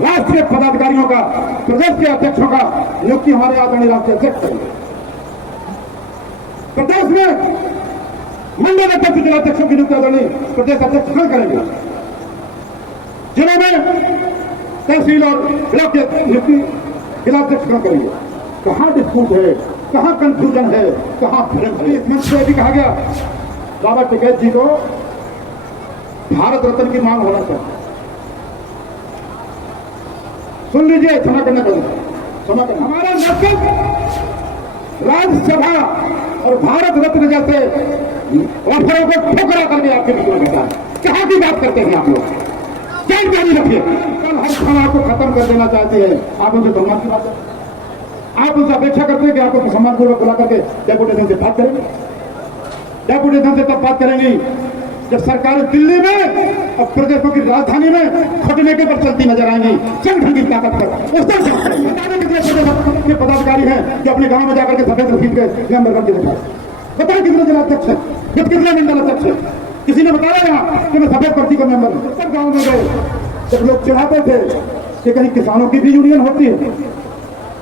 राष्ट्रीय पदाधिकारियों का, प्रदेश के अध्यक्षों का नियुक्ति हमारे आदरणीय राष्ट्रीय अध्यक्ष करेंगे। प्रदेश में मंडल अध्यक्ष, जिलाध्यक्षों की नियुक्ति आदरणीय प्रदेश अध्यक्ष स्वयं करेंगे। जिलों में तहसील और ब्लॉक की नियुक्ति जिलाध्यक्ष स्वयं करेंगे। कहां डिस्प्यूट है, कहां कंफ्यूजन है, कहां भ्रम है। इस मंच से भी कहा गया बाबा टिकैत जी को भारत रत्न की मांग होना चाहिए। सुन लीजिए, क्षमा करना पड़ेगा, क्षमा करना। हमारा मकसद राज्यसभा और भारत रत्न जैसे ऑफरों को ठुकरा करके आपके बीच में बैठा है। कहां की बात करते हैं आप लोग? जानकारी रखिए। कल हर खाना को खत्म कर देना चाहते हैं, आप उनसे सम्मान की बात करें। आप उनसे अपेक्षा करते हैं कि आपको सम्मानपूर्वक बुला करके डेपुटेशन से बात करेंगे। डेपुटेशन से तब बात करेंगी जब सरकार दिल्ली में और प्रदेशों की राजधानी में खोटने के पर चलती नजर आएंगी संगठन की ताकत पर। उस तरह के पदाधिकारी हैं जो अपने गांव में जाकर के सफेद रसीद के मेंबर करके दिखाए। बताए कितने जिलाध्यक्ष है, कितने मंडल अध्यक्ष है? किसी ने बताया यहाँ कि मैं सफेद पर्ची का मेंबर हूं? सब गाँव में गए जब लोग चिढ़ाते थे कि कहीं किसानों की भी यूनियन होती है।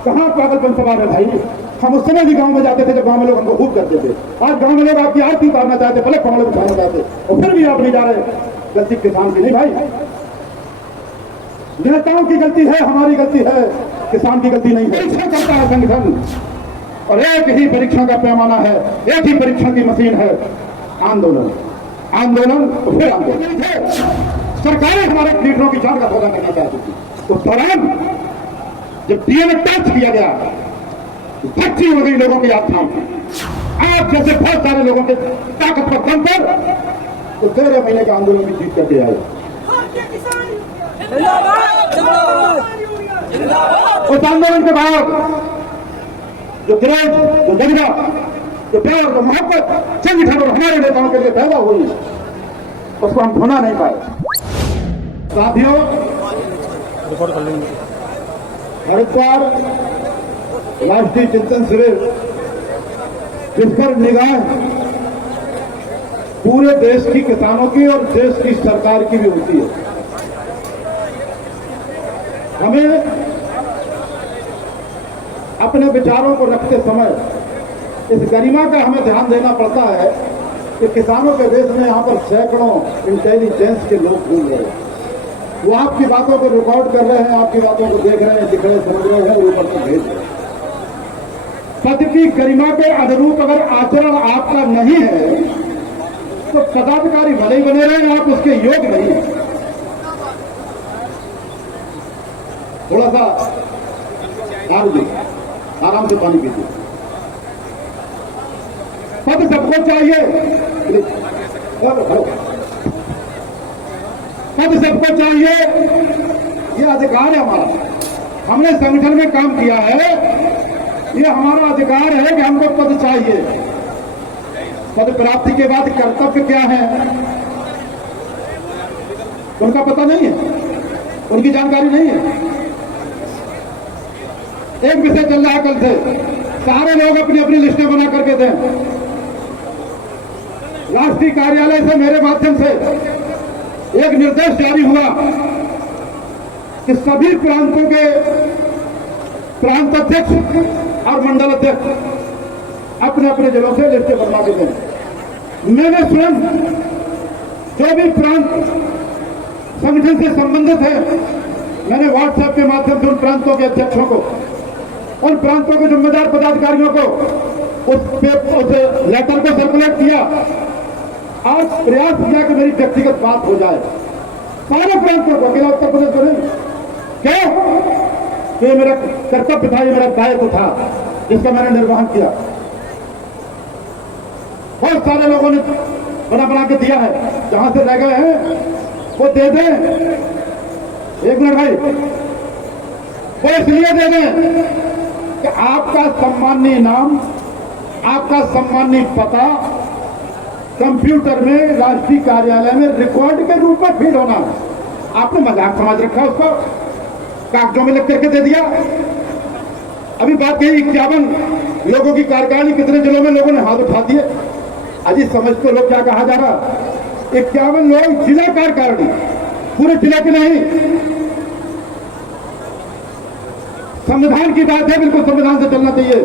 कहाँ पागलपन सवार है भाई? हम उस समय भी गांव में जाते थे जब गांव में लोग हमको खूब करते थे। आज गांव में लोग आपकी आरती उतारना चाहते, पलक पहाड़ उठाना चाहते, और फिर भी आप नहीं जा रहे। गलती किसान की नहीं भाई, नेताओं की गलती है, हमारी गलती है, किसान की गलती नहीं है। परीक्षण करता है संगठन, और एक ही परीक्षण का पैमाना है, एक ही परीक्षण की मशीन है, आंदोलन। आंदोलन फिर आंदोलन। सरकारें हमारे लीडरों की जान का सौदा करना चाहती थी। उस दौरान जब डीएनए टेस्ट किया गया, भर्ती हो गई लोगों की आस्थाओं की। आप जैसे बहुत सारे लोगों के ताकत पर दम पर तो 13 महीने के आंदोलन की जीत करके आए। उस आंदोलन के बाद जो क्रेज, जो जज्बा, जो प्यार, जो मोहब्बत संगठन और हमारे नेताओं के लिए पैदा हुई, उसको हम भुला नहीं पाए। साथियों, हरिद्वार राष्ट्रीय चिंतन शिविर, जिस पर निगाह पूरे देश की किसानों की और देश की सरकार की भी होती है। हमें अपने विचारों को रखते समय इस गरिमा का हमें ध्यान देना पड़ता है कि किसानों के देश में यहां पर सैकड़ों इंटेलिजेंस के लोग घूम रहे हैं। वो आपकी बातों को रिकॉर्ड कर रहे हैं, आपकी बातों को देख रहे हैं, दिख रहे, समझ रहे हैं, ऊपर से भेज रहे हैं। पद की गरिमा के अनुरूप अगर आचरण आपका नहीं है तो पदाधिकारी भले ही बने रहे, आप उसके योग्य नहीं है। थोड़ा सा आराम से पानी पीजिए। पद सबको चाहिए, पद सबको चाहिए, ये अधिकार है हमारा। हमने संगठन में काम किया है, ये हमारा अधिकार है कि हमको पद चाहिए। पद प्राप्ति के बाद कर्तव्य क्या है उनका पता नहीं है, उनकी जानकारी नहीं है। एक विषय चल रहा है कल से, सारे लोग अपनी अपनी लिस्टें बना करके दें। राष्ट्रीय कार्यालय से मेरे माध्यम से एक निर्देश जारी हुआ कि सभी प्रांतों के प्रांत अध्यक्ष और मंडल अध्यक्ष अपने अपने जिलों से लिस्टें बनवा के दें। मैंने स्वयं जो भी प्रांत संगठन से संबंधित है, मैंने व्हाट्सएप के माध्यम से उन प्रांतों के अध्यक्षों को, उन प्रांतों के जिम्मेदार पदाधिकारियों को उस लेटर को सर्कुलेट किया। आज प्रयास किया कि मेरी व्यक्तिगत बात हो जाए सारे प्रांतों को, अकेला उत्तर प्रदेश को नहीं। क्या ये मेरा कर्तव्य था, ये मेरा दायित्व था जिसका मैंने निर्वहन किया। बहुत सारे लोगों ने बना के दिया है, जहां से रह गए हैं वो दे दें। एक मिनट भाई, वो इसलिए दे दें कि आपका सम्मानीय नाम, आपका सम्मानीय पता कंप्यूटर में राष्ट्रीय कार्यालय में रिकॉर्ड के रूप में फीड होना है। आपने मजाक समझ रखा, उसको कागजों में लिख करके दे दिया। अभी बात कही 51 लोगों की कार्यकारिणी, कितने जिलों में लोगों ने हाथ उठा दिए। अजी समझते लोग क्या कहा जा रहा, 51 लोग जिला कार्यकारिणी, पूरे जिले के नहीं। संविधान की बात है, बिल्कुल संविधान से चलना चाहिए।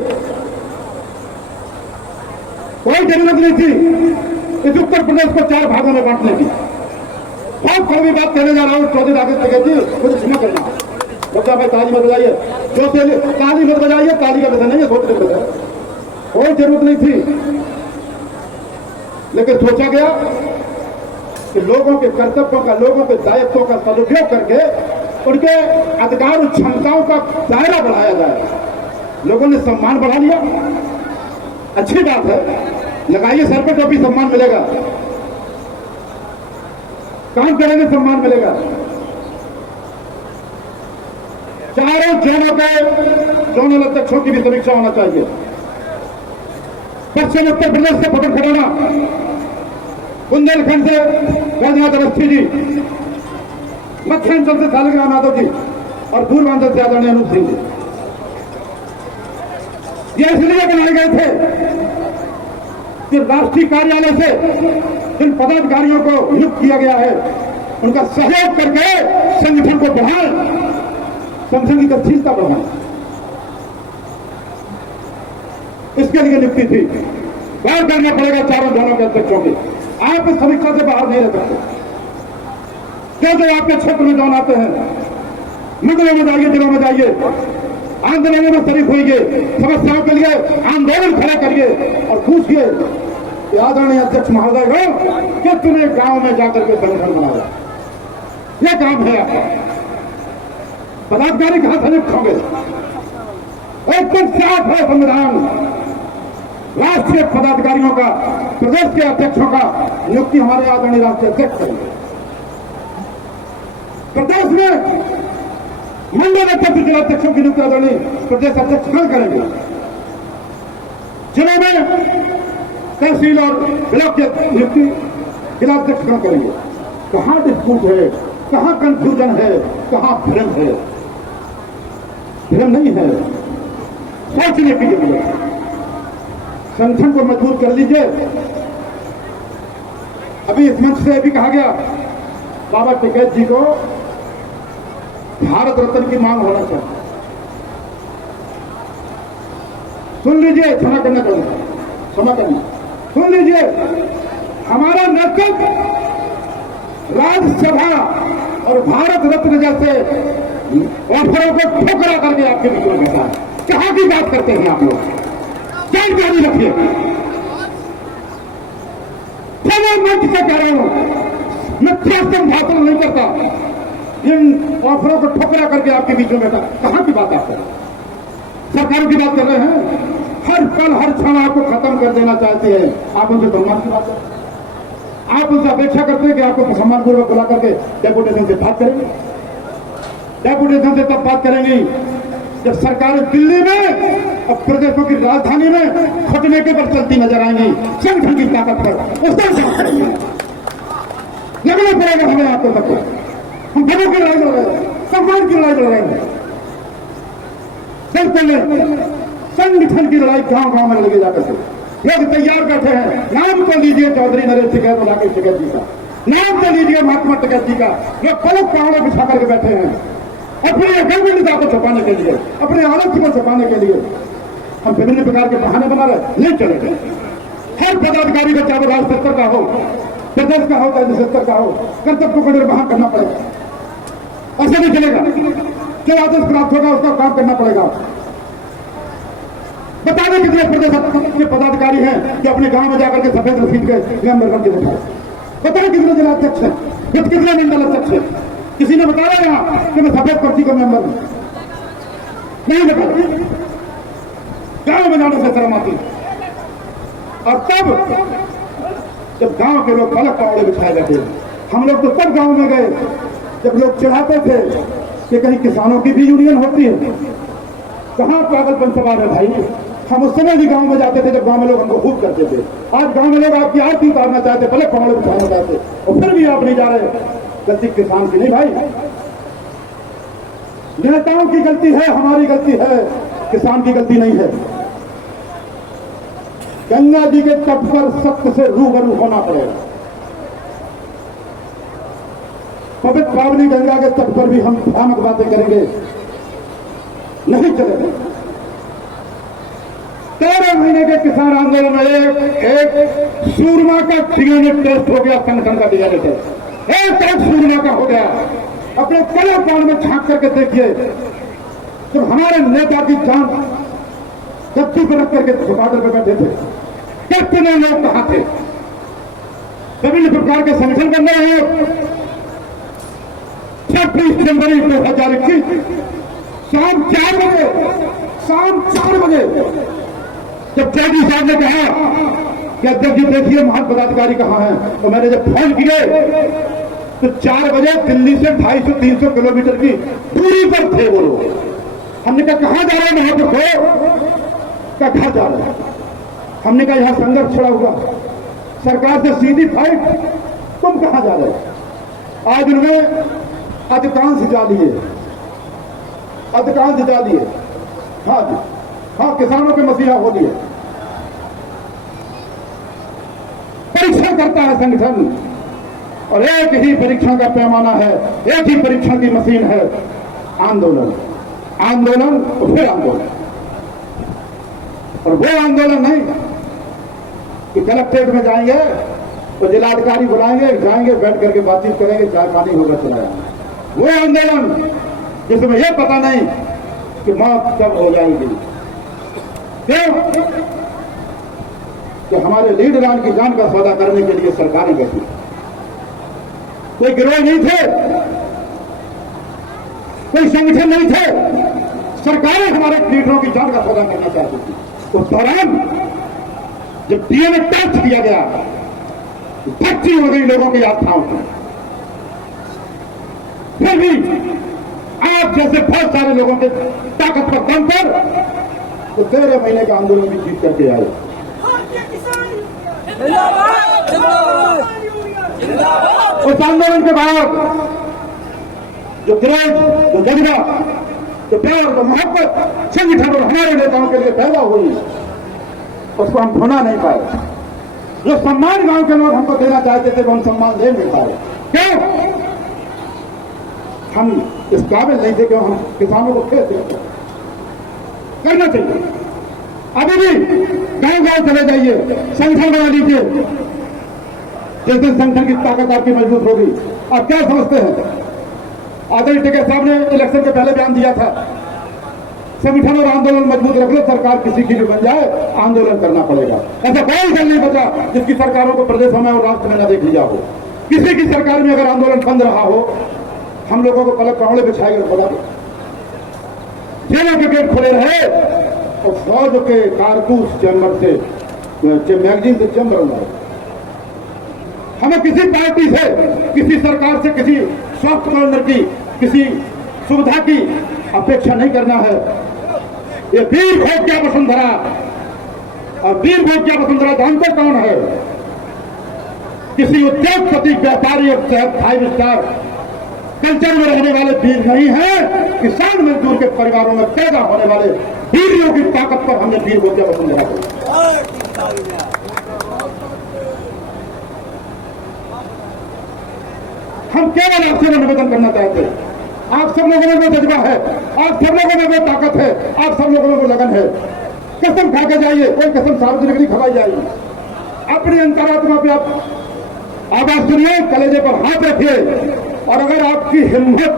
कोई जरूरत नहीं थी इस उत्तर प्रदेश को 4 भागों में बांटने की। बहुत कड़वी बात कहने जा रहा हूं चौधरी राकेश टिकैत जी, मुझे क्षमा करना। बच्चा भाई ताली मत बजाइए, जो ताली मत बजाइए, ताली का विषय नहीं है, सोचने का विषय। कोई जरूरत नहीं थी, लेकिन सोचा गया कि लोगों के कर्तव्यों का, लोगों के दायित्वों का सदुपयोग करके उनके अधिकार और क्षमताओं का दायरा बढ़ाया जाए। लोगों ने सम्मान बढ़ा लिया, अच्छी बात है, लगाइए सर पे टोपी, सम्मान मिलेगा, काम करेंगे सम्मान मिलेगा। चारों जोनों के जोनल अध्यक्षों की भी समीक्षा होना चाहिए। पश्चिम उत्तर प्रदेश से पकड़ खड़ाना, बुंदेलखंड से बैजनाथ अवस्थी जी, मध्यांचल से शालिग्राम यादव जी और पूर्वांचल से आदरणीय अनूप सिंह जी। ये इसलिए बनाए गए थे कि राष्ट्रीय कार्यालय से जिन पदाधिकारियों को नियुक्त किया गया है उनका सहयोग करके संगठन को बढ़ाएं, संगठन की गतिशीलता बढ़ाएं। इसके लिए नियुक्ति थी। गौर करना पड़ेगा चारों जोनों के अध्यक्षों की। आप इस समीक्षा से बाहर नहीं रह सकते। जो आपके क्षेत्र में जोन आते हैं, मंडलों में जाइए, जिलों में जाइए, आंदोलनों में शरीक होइए, समस्याओं के लिए आंदोलन खड़ा करिए और पूछिए कि आदरणीय अध्यक्ष महोदय हो कितने गांव में जाकर के संगठन बनाया। यह काम है आपका। पदाधिकारी कहां से नियुक्त होंगे? एकदम साफ है संविधान। राष्ट्रीय पदाधिकारियों का, प्रदेश के अध्यक्षों का नियुक्ति हमारे आदरणीय राष्ट्रीय अध्यक्ष करेंगे। प्रदेश में मंडल अध्यक्ष, जिलाध्यक्षों की नियुक्ति आदरणीय प्रदेश अध्यक्ष करेंगे। जिलों में तहसील और ब्लॉक की नियुक्ति जिलाध्यक्ष करेंगे। कहां डिस्प्यूट है, कहां कंफ्यूजन है, कहां भ्रम है? भ्रम नहीं है, सोचने की जरूरत है। संगठन को मजबूत कर लीजिए। अभी इस मंच से भी कहा गया बाबा टिकैत जी को भारत रत्न की मांग होना चाहिए। सुन लीजिए, क्षमा करना चाहूंगा, क्षमा करना, सुन लीजिए। हमारा नेतृत्व राज्यसभा और भारत रत्न जैसे ऑफरों को ठुकरा करके आपके बीच में बैठा है। कहां की बात करते हैं आप लोग? जानकारी रखिए। मैं मंच से कह रहा हूं, मैं सियासत भाषण नहीं करता। इन ऑफरों को ठुकरा करके आपके बीच में बैठा, कहां की बात आप कर रहे हैं? सरकारों की बात कर रहे हैं। हर पल हर क्षण आपको खत्म कर देना चाहते हैं। आप उनसे सम्मान की बात करते हैं, आप उनसे अपेक्षा करते हैं कि आपको सम्मानपूर्वक बुला करके डेपुटेशन से बात करेंगे। डेपुटेशन से तब बात करेंगी जब सरकार दिल्ली में और प्रदेशों की राजधानी में खटने के पर चलती नजर आएंगी संगठन की ताकत पर। उस तरह से बात करेंगे। लगना पड़ेगा हमें आपको सबको। हम सबों की लड़ाई लड़ रहे हैं, सम्मान की लड़ाई लड़ रहे हैं। संगठन की लड़ाई गांव गांव में लगे जाकर के लोग तैयार बैठे हैं। नाम तो लीजिए चौधरी नरेश टिकैत और राकेश टिकैत जी का, नाम तो लीजिए महात्मा टिकैत जी का। लोग पलक पहाड़े बिछा करके बैठे हैं अपने गंभीरता को छुपाने के लिए, अपने आलस्य को छुपाने के लिए। हम विभिन्न प्रकार के बहाने बना रहे, नहीं चलेंगे। हर पदाधिकारी का, चाहे राज्य स्तर का हो, प्रदेश का हो, चाहे स्तर का हो, कर्तव्य को निर्वहन करना पड़ेगा। ऐसा नहीं चलेगा। जो आदेश प्राप्त होगा उसका काम करना पड़ेगा। बताने के लिए प्रदेश के पदाधिकारी हैं कि अपने गांव में जाकर के सफेद रसीद के मेंबर बन के बताए। बताने कितने जिलाध्यक्ष हैं, कितने मंडल अध्यक्ष हैं? किसी ने बताया यहाँ कि मैं सफेद पर्ची का मेंबर हूं? नहीं बताया। गांव में जाने से शर्म आती। और तब जब गांव के लोग पलक पहाड़े बिछाए बैठे, हम लोग तो तब गांव में गए जब लोग चिढ़ाते थे कि कहीं किसानों की भी यूनियन होती है। कहां पागलपन सवार है भाई? हम उस समय भी गांव में जाते थे जब गांव में लोग हमको खूब करते थे। आज गांव में लोग आपकी आरती उतारना चाहते, पलक पहाड़े बिछाना चाहते, और फिर भी आप नहीं जा रहे। गलती किसान की नहीं भाई, नेताओं की गलती है, हमारी गलती है, किसान की गलती नहीं है। गंगा जी के तट पर सत्य से रूबरू होना पड़ेगा। पवित्र पावनी गंगा के तट पर भी हम भ्रामक बातें करेंगे नहीं चलेगा। 13 महीने के किसान आंदोलन में एक सूरमा का डीएनए टेस्ट हो गया, संगठन का डीएनए टेस्ट एक सूरमा का हो गया। अपने कलर पान में झांक करके देखिए, जब हमारे नेता की जान गद्दी पर रख करके बॉर्डर पर बैठे थे, कितने लोग कहां थे? विभिन्न प्रकार के संगठन करने हैं। 26 जनवरी 2021 शाम 4 बजे जब जैदी साहब ने कहा कि अध्यक्ष जी देखिए महान पदाधिकारी कहां हैं, तो मैंने जब फोन किए तो 4 बजे दिल्ली से 250-300 किलोमीटर की दूरी पर थे वो लोग। हमने कहा कहां जा रहे हैं? वहां पर क्या कहा जा रहा है? हमने कहा यहां संघर्ष छड़ा हुआ, सरकार से सीधी फाइट, तुम कहां जा रहे हो? आज उन्होंने अधिकांश जा लिए। हाँ जी, हाँ, किसानों के मसीहा हो लिए। परीक्षण करता है संगठन, और एक ही परीक्षण का पैमाना है, एक ही परीक्षण की मशीन है, आंदोलन और फिर आंदोलन। और वो आंदोलन नहीं कि कलेक्ट्रेट में जाएंगे तो जिलाधिकारी बुलाएंगे, जाएंगे, बैठ करके बातचीत करेंगे, चाय पानी होगा चला जाएंगे। वो आंदोलन जिसमें यह पता नहीं कि मौत कब हो जाएगी। क्यों? कि हमारे लीडरान की जान का सौदा करने के लिए सरकारें बैठी, कोई गिरोह नहीं थे, कोई संगठन नहीं थे, सरकारें हमारे लीडरों की जान का सौदा करना चाहती थी। उस दौरान जब डीएनए टेस्ट किया गया, धक्की हो गई लोगों की आस्थाओं की। फिर भी आप जैसे बहुत सारे लोगों के ताकत पर दम पर तो 13 महीने का आंदोलन भी जीत करके आए। उस आंदोलन के बाद जो क्रेज, जो जज्बा, जो प्यार, जो मोहब्बत संगठन और हमारे नेताओं के लिए पैदा हुई, उसको हम भुला नहीं पाए। जो सम्मान गांव के लोग हमको देना चाहते थे वो हम सम्मान दे नहीं पाए। क्यों? हम इस काबिल नहीं थे कि हम किसानों को खेत करना चाहिए। अभी भी गांव चले जाइए, संगठन बना लीजिए। जिस दिन संगठन की ताकत आपकी मजबूत होगी, आप क्या समझते हैं? आदरणीय टिकैत साहब ने इलेक्शन के पहले बयान दिया था, संगठन और आंदोलन मजबूत रख लो, सरकार किसी की भी बन जाए, आंदोलन करना पड़ेगा। ऐसा कोई दल नहीं बचा जिसकी सरकारों को प्रदेशों में और राष्ट्र में न देख लिया हो। किसी की सरकार में अगर आंदोलन बंद रहा हो, हम लोगों को पलक पावड़े बिछाएगा बता दो, जेलों के गेट खुले रहे और फौज के कारतूस चैम्बर से, मैगजीन से चैम्बर रहे। हमें किसी पार्टी से, किसी सरकार से, किसी सॉफ्ट कॉर्नर की, किसी सुविधा की अपेक्षा नहीं करना है। ये वीर भोज्या वसुंधरा, और वीर भोज्या वसुंधरा जानते कौन है? किसी उद्योगपति, व्यापारी और 5 स्टार कल्चर में रहने वाले वीर नहीं है, किसान मजदूर के परिवारों में पैदा होने वाले वीरों की ताकत पर हमने वीर भोज्या वसुंधरा को। हम केवल आपसे निवेदन करना चाहते हैं, आप सब लोगों में वो जज्बा है, आप सब लोगों में वो ताकत है, आप सब लोगों में वो लगन है। कसम खा के जाइए, कोई कसम सार्वजनिक नहीं खवाई जाएगी। अपनी अंतरात्मा पे आप आवाज सुनिए, कलेजे पर हाथ रखिए, और अगर आपकी हिम्मत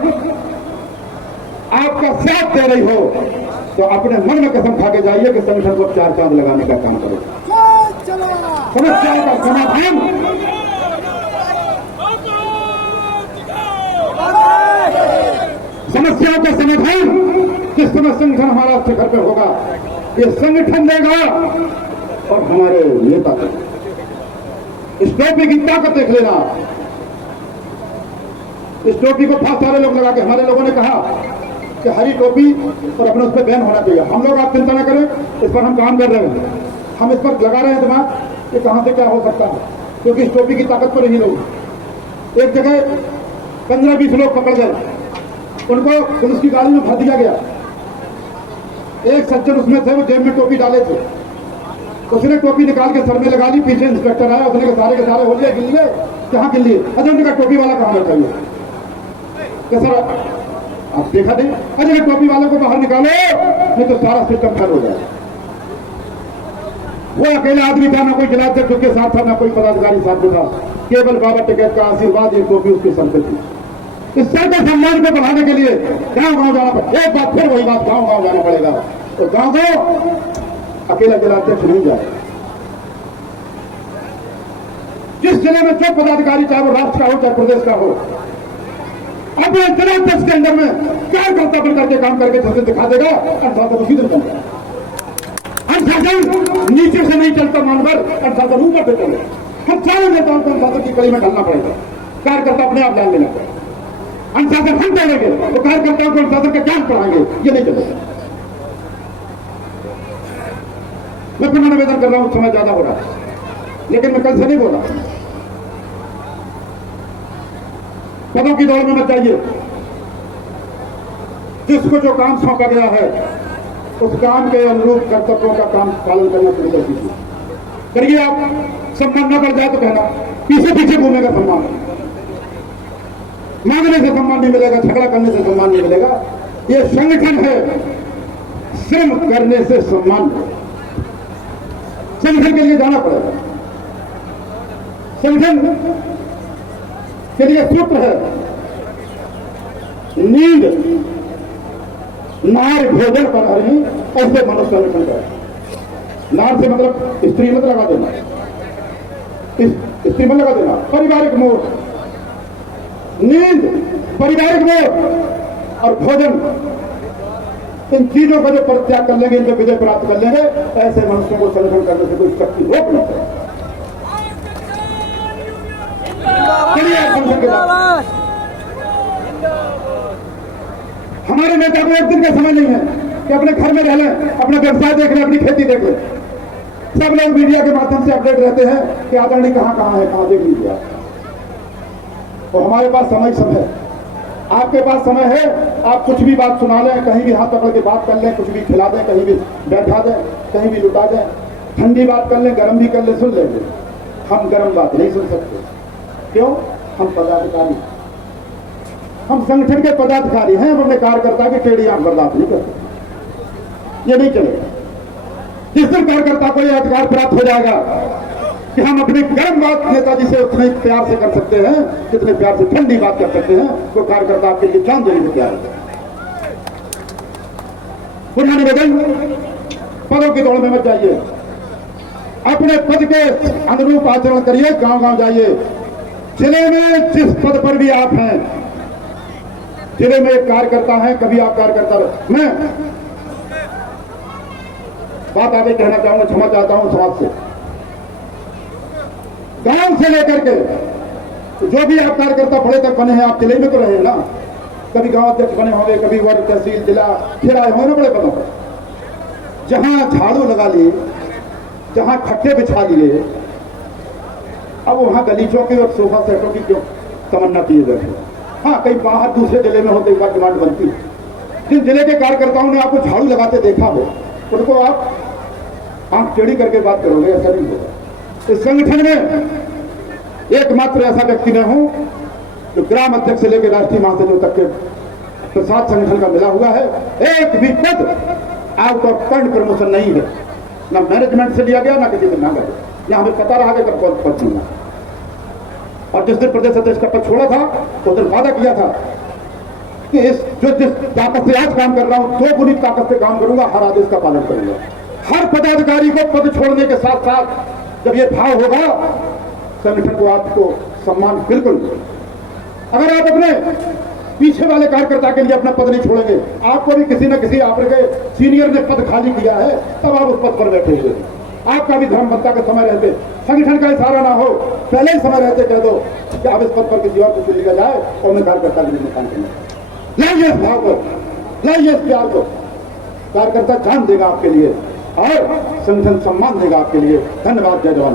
आपका साथ दे रही हो तो अपने मन में कसम खा के जाइए कि संगठन को 4 चांद लगाने का काम करो। समस्याओं का समाधान जिस समय संगठन हमारा शिखर पे होगा, ये संगठन देगा और हमारे नेता देगा। इस टोपी की ताकत देख लेना। इस टोपी को बहुत सारे लोग लगा के, हमारे लोगों ने कहा कि हरी टोपी और अपने उस पर बैन होना चाहिए। हम लोग, आप चिंता न करें, इस पर हम काम कर रहे हैं, हम इस पर लगा रहे हैं दिमाग कि कहां से क्या हो सकता है, क्योंकि इस टोपी की ताकत पर ही लोग। एक जगह 15-20 लोग पकड़ गए, उनको पुलिस की गाड़ी में भर दिया गया। एक सज्जन उसमें थे, वो जेब में टोपी डाले थे, उसने टोपी निकाल के सर में लगा ली। पीछे इंस्पेक्टर आया, उसने के सारे हो लिए, गिन लिए, कहाँ गिन लिए? अच्छा, उन्होंने कहा टोपी वाला कहाँ बैठा है? सर आप देखा नहीं, अरे टोपी वाले को बाहर निकालो, नहीं तो सारा सिस्टम फेल हो जाएगा। वो अकेला आदमी था, ना कोई जिलाध्यक्ष उसके साथ था, ना कोई पदाधिकारी साथ में था, केवल बाबा टिकैत का आशीर्वाद, ये टोपी उसके सर पे थी। इस सर के सम्मान को बढ़ाने के लिए गांव गांव जाना पड़ेगा। एक बात फिर वही बात, गांव गांव जाना पड़ेगा। तो गांव को अकेला जिलाध्यक्ष नहीं जाए। जिस जिले में जो पदाधिकारी, चाहे वो राष्ट्र का हो चाहे प्रदेश का हो, अपने जिलाध्यक्ष के अंदर में कार्यकर्ता बन करके काम करके शासन दिखा देगा, अनुशासन उसी दिन चलता। अनुशासन नीचे से नहीं चलता मानवर, अनुशासन ऊपर से चले। हम चारों नेताओं को अनुशासन की कड़ी में ढलना पड़ेगा, कार्यकर्ता अपने आप ध्यान देना पड़ेगा। अनुशासन हम चलेंगे तो कार्यकर्ताओं को अनुशासन का ज्ञान पढ़ाएंगे, ये नहीं चलेगा। मैं पुनः निवेदन कर रहा हूं, समय ज्यादा हो रहा है, लेकिन मैं कल से नहीं बोला, पदों की दौड़ में मत जाइए। जिसको जो काम सौंपा गया है उस काम के अनुरूप कर्तव्यों का काम पालन करना शुरू कर दीजिए। करिए, आप सम्मान न बढ़ जाए तो कहना, पीछे पीछे घूमेगा सम्मान, मांगने से सम्मान नहीं मिलेगा, झगड़ा करने से सम्मान नहीं मिलेगा। ये संगठन है, श्रम करने से सम्मान। संगठन के लिए जाना पड़ेगा। संगठन के लिए सूत्र है, नींद नार भोजन पर हरी, ऐसे मनुष्य संगठन का। नार से मतलब स्त्री मत लगा देना, स्त्री मत लगा देना, पारिवारिक मोह, नींद, पारिवारिक मोह और भोजन, इन चीजों का जो परित्याग कर लेंगे, इन पर विजय प्राप्त कर लेंगे, ऐसे मनुष्यों को संगठन करने से कोई शक्ति रोक नहीं सकती। हमारे नेता को एक दिन का समय नहीं है कि अपने घर में रह लें, अपना व्यवसाय देख लें, अपनी खेती देख लें। सब लोग मीडिया के माध्यम से अपडेट रहते हैं कि आदरणीय कहां है, कहां देख लीजिए आप। तो हमारे पास समय है, आपके पास समय है, आप कुछ भी बात सुना लें, कहीं भी हाथ पकड़ के बात कर लें, कुछ भी खिला दें, कहीं भी बैठा दें, कहीं भी लुटा दें, ठंडी बात कर लें, गर्म भी कर लें, सुन लेंगे। हम गर्म बात नहीं सुन सकते। क्यों? हम पदाधिकारी, हम संगठन के पदाधिकारी हैं, हम अपने कार्यकर्ता की टेढ़ी आंख बर्दाश्त नहीं करते। ये नहीं चलेगा। जिस दिन कार्यकर्ता को यह अधिकार प्राप्त हो जाएगा कि हम अपनी गर्म बात नेताजी से उतने प्यार से कर सकते हैं जितने प्यार से ठंडी बात कर सकते हैं, तो कार्यकर्ता आपके लिए जान देने को तैयार है। पुनः निवेदन, पदों की दौड़ में मत जाइए, अपने पद के अनुरूप आचरण करिए, गांव गांव जाइए। जिले में जिस पद पर भी आप हैं, जिले में एक कार्यकर्ता है, कभी आप कार्यकर्ता रहे। मैं बात आगे कहना चाहूंगा, क्षमा चाहता हूं समाज से, गांव से लेकर के जो भी आप कार्यकर्ता बड़े तक बने हैं, आप जिले में तो रहे ना, कभी गांव अध्यक्ष बने होंगे, कभी वार्ड, तहसील, जिला, फिर आए होंगे ना बड़े पदों पर। जहां झाड़ू लगा लिए, जहां खट्टे बिछा लिए, अब वहां गलीचों की और सोफा सेटों की क्यों तमन्ना किए जाते हैं। हाँ, कहीं बाहर दूसरे जिले में होते एक बार डिमांड बनती है। जिन जिले के कार्यकर्ताओं ने आपको झाड़ू लगाते देखा हो, उनको आप आंख टेढ़ी करके बात करोगे, ऐसा नहीं होगा। इस संगठन में एकमात्र ऐसा व्यक्ति मैं हूं जो ग्राम अध्यक्ष से लेकर राष्ट्रीय महासचिव तक के प्रसाद संगठन का मिला हुआ है। एक भी पद आउट ऑफ पॉइंट प्रमोशन नहीं है, ना मैनेजमेंट से लिया गया, ना किसी से मांगा गया। यहां हमें पता रहा कि कब कौन पद मिला। और जिस दिन प्रदेश अध्यक्ष का पद छोड़ा था, उस दिन वादा किया था कि जिस ताकत से आज काम कर रहा हूं, 2 गुनी ताकत से काम करूंगा, हर आदेश का पालन करूंगा। हर पदाधिकारी को पद छोड़ने के साथ साथ जब ये भाव होगा, संगठन को आपको सम्मान बिल्कुल। अगर आप अपने पीछे वाले कार्यकर्ता के लिए अपना पद नहीं छोड़ेंगे, आपको भी किसी न किसी आपके सीनियर ने पद खाली किया है, तब आप उस पद पर बैठे हुए। आपका भी धर्म बनता का समय रहते, संगठन का इशारा ना हो, पहले ही समय रहते कह दो कि अब इस पद पर किसी और को चल लिया जाए और मैं कार्यकर्ता के लिए काम करना। लाइए इस भाव को, लाइए इस प्यार को। कार्यकर्ता जान देगा आपके लिए और संगठन सम्मान देगा आपके लिए। धन्यवाद। जय जवान।